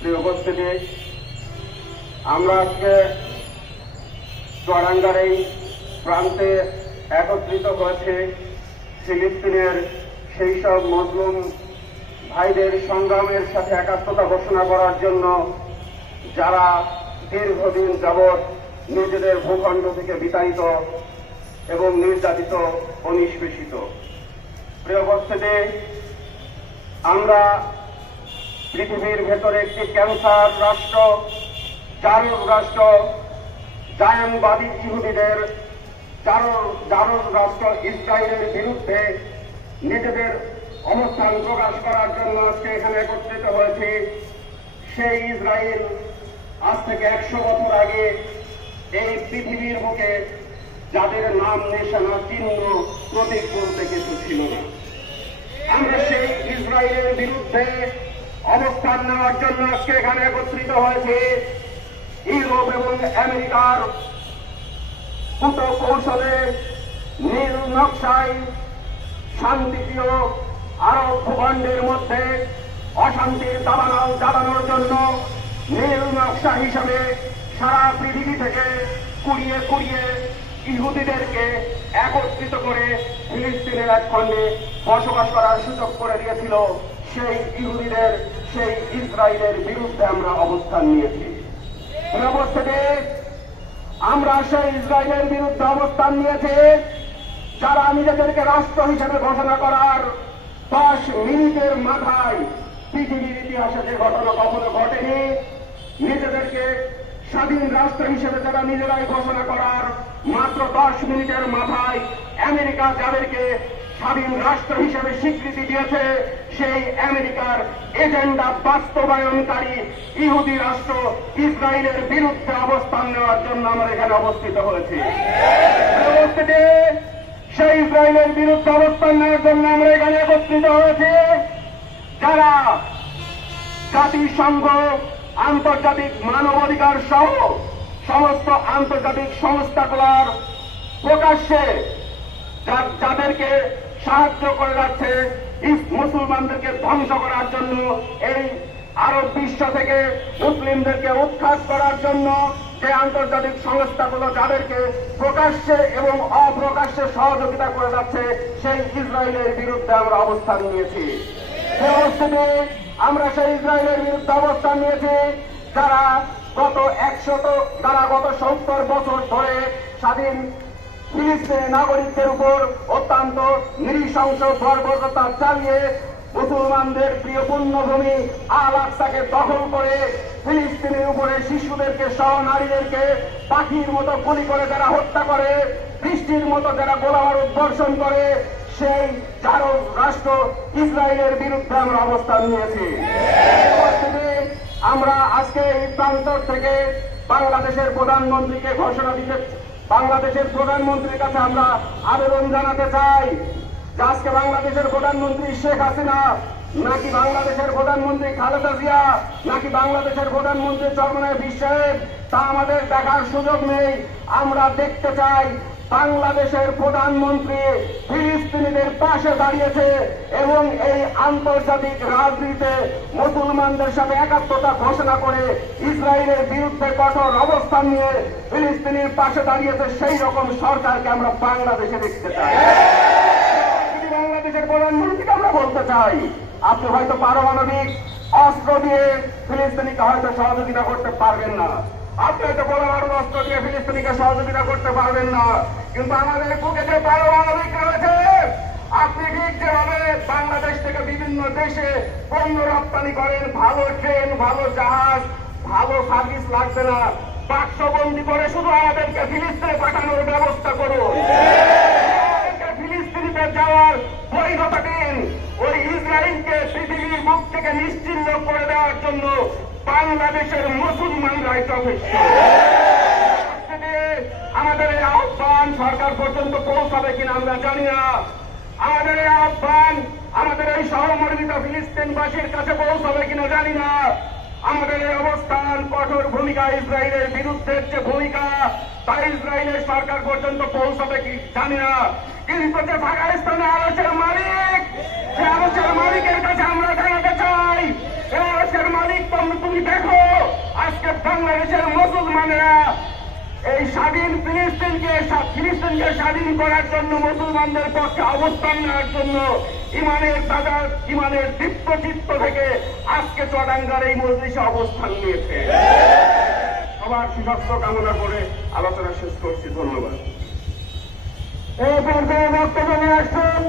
প্রিয় উপস্থিতি, আমরা আজকে চুয়াডাঙ্গার এই প্রান্তে একত্রিত হয়েছে ফিলিস্তিনের সেই সব মজলুম ভাইদের সংগ্রামের সাথে একাত্মতা ঘোষণা করার জন্য, যারা দীর্ঘদিন যাবৎ নিজেদের ভূখণ্ড থেকে বিতাড়িত এবং নির্যাতিত ও নিষ্পেষিত। প্রিয় উপস্থিতি, আমরা পৃথিবীর ভেতরে একটি ক্যান্সার রাষ্ট্র, জারজ রাষ্ট্র, জায়নবাদী ইহুদিদের জারজ রাষ্ট্র ইসরায়েলের বিরুদ্ধে নিজেদের অবস্থান প্রকাশ করার জন্য আজকে এখানে একত্রিত হয়েছি। সেই ইসরায়েল আজ থেকে 100 বছর আগে এই পৃথিবীর বুকে যাদের নাম নিশানা চিহ্ন প্রতীক বলতে কিছু ছিল না, আমরা সেই ইসরায়েলের বিরুদ্ধে অবস্থান নেওয়ার জন্য আজকে এখানে একত্রিত হয়েছে। ইউরোপ এবং আমেরিকার কূট কৌশলে নীল নকশায় শান্তিপ্রিয় আরব ভূখণ্ডের মধ্যে অশান্তির দাবানল জ্বালানোর জন্য নীল নকশা হিসাবে সারা পৃথিবী থেকে কুড়িয়ে কুড়িয়ে ইহুদিদেরকে একত্রিত করে ফিলিস্তিনের এক খণ্ডে বসবাস করার সুযোগ করে দিয়েছিল। সেই ইহুদিদের, সেই ইসরায়েলের বিরুদ্ধে আমরা অবস্থান নিয়েছি। অবস্থাতে আমরা সেই ইসরায়েলের বিরুদ্ধে অবস্থান নিয়েছি, যারা নিজেদেরকে রাষ্ট্র হিসেবে ঘোষণা করার 10 মিনিটের মাথায়, পৃথিবীর ইতিহাসে যে ঘটনা কখনো ঘটেনি, নিজেদেরকে স্বাধীন রাষ্ট্র হিসেবে যারা নিজেরাই ঘোষণা করার মাত্র 10 মিনিটের মাথায় আমেরিকা যাদেরকে স্বাধীন রাষ্ট্র হিসেবে স্বীকৃতি দিয়েছে, সেই আমেরিকার এজেন্ডা বাস্তবায়নকারী ইহুদি রাষ্ট্র ইসরায়েলের বিরুদ্ধে অবস্থান নেওয়ার জন্য আমরা এখানে অবস্থিত হয়েছি। সেই ইসরায়েলের বিরুদ্ধে অবস্থান নেওয়ার জন্য আমরা এখানে একত্রিত হয়েছি, যারা জাতিসংঘ, আন্তর্জাতিক মানবাধিকার সহ সমস্ত আন্তর্জাতিক সংস্থাগুলোর প্রকাশ্যে যাদেরকে সাহায্য করে যাচ্ছে মুসলমানদেরকে ধ্বংস করার জন্য, এই আরব বিশ্ব থেকে মুসলিমদেরকে উৎখাত করার জন্য যে আন্তর্জাতিক সংস্থাগুলো যাদেরকে প্রকাশ্যে এবং অপ্রকাশ্যে সহযোগিতা করে যাচ্ছে, সেই ইসরায়েলের বিরুদ্ধে আমরা অবস্থান নিয়েছি। সেই অবস্থাতে আমরা সেই ইসরায়েলের বিরুদ্ধে অবস্থান নিয়েছি, যারা গত 70 বছর ধরে স্বাধীন ফিলিস্তিনি নাগরিকদের উপর অত্যন্ত নৃশংস বর্বরতা চালিয়ে মুসলমানদের প্রিয় পুণ্যভূমি আল আকসাকে দখল করে ফিলিস্তিনের উপরে শিশুদেরকে সহ নারীদেরকে পাখির মতো গুলি করে যারা হত্যা করে, বৃষ্টির মতো যারা গোলাবারুদ বর্ষণ করে, সেই জারজ রাষ্ট্র ইসরায়েলের বিরুদ্ধে আমরা অবস্থান নিয়েছি। আমরা আজকে এই প্রান্তর থেকে বাংলাদেশের প্রধানমন্ত্রীকে ঘোষণা দিতে, বাংলাদেশের প্রধানমন্ত্রীর কাছে আমরা আবেদন জানাতে চাই যে আজকে বাংলাদেশের প্রধানমন্ত্রী শেখ হাসিনা, নাকি বাংলাদেশের প্রধানমন্ত্রী খালেদা জিয়া, নাকি বাংলাদেশের প্রধানমন্ত্রী চরমনাই বিশ্বের, তা আমাদের দেখার সুযোগ নেই। আমরা দেখতে চাই বাংলাদেশের প্রধানমন্ত্রী ফিলিস্তিনিদের পাশে দাঁড়িয়েছে এবং এই আন্তর্জাতিক রাজনীতিতে মুসলমানদের সাথে একাত্মতা ঘোষণা করে ইসরায়েলের বিরুদ্ধে কঠোর অবস্থান নিয়ে ফিলিস্তিনির পাশে দাঁড়িয়েছে, সেই রকম সরকারকে আমরা বাংলাদেশে দেখতে চাই। বাংলাদেশের প্রধানমন্ত্রীকে আমরা বলতে চাই, আপনি হয়তো পারমাণবিক অস্ত্র দিয়ে ফিলিস্তিনিকে হয়তো সহযোগিতা করতে পারবেন না, আপনি হয়তো পরমাণু অস্ত্র দিয়ে ফিলিস্তিনিকে সহযোগিতা করতে পারবেন না, কিন্তু আমাদের বুকে যে পারমাণবিক রয়েছে, আপনি ঠিক যেভাবে বাংলাদেশ থেকে বিভিন্ন দেশে পণ্য রপ্তানি করেন, ভালো ট্রেন, ভালো জাহাজ, ভালো সার্ভিস লাগবে না, বাক্সবন্দি করে শুধু আমাদেরকে ফিলিস্তিনে পাঠানোর ব্যবস্থা করুন। ফিলিস্তিনিতে যাওয়ার বৈধতা দিন। ওই ইসরায়েলকে পৃথিবীর মুখ থেকে নিশ্চিহ্ন করে দেওয়ার জন্য বাংলাদেশের মুসলমানরাই যথেষ্ট। আমাদের এই আহ্বান সরকার পর্যন্ত পৌঁছাবে কিনা আমরা জানি না, আমাদের এই আহ্বান আমাদের এই সহমর্মিত ফিলিস্তিনবাসীর কাছে পৌঁছাবে কিনা জানি না, আমাদের এই অবস্থান কঠোর ভূমিকা ইসরায়েলের বিরুদ্ধে যে ভূমিকা, তা ইসরায়েলের সরকার পর্যন্ত পৌঁছাবে কি জানি না, কিন্তু যে ফাঁকা স্থানে আলোচের মালিক, সে আলোচের মালিকের কাছে আমরা জানাতে চাই, এই আলোচের মালিক তো তুমি দেখো আজকে বাংলাদেশের মুসলমানেরা এই স্বাধীন ফিলিস্তিনকে স্বাধীন করার জন্য মুসলমানদের পক্ষে অবস্থান নেওয়ার জন্য ইমানের দীপ্ত চিত্ত থেকে আজকে চুয়াডাঙ্গার এই মজলিসে অবস্থান নিয়েছে। সবার সুস্বাস্থ্য কামনা করে আলোচনা শেষ করছি। ধন্যবাদ। এই পর্যায়ে বক্তব্য নিয়ে আসছেন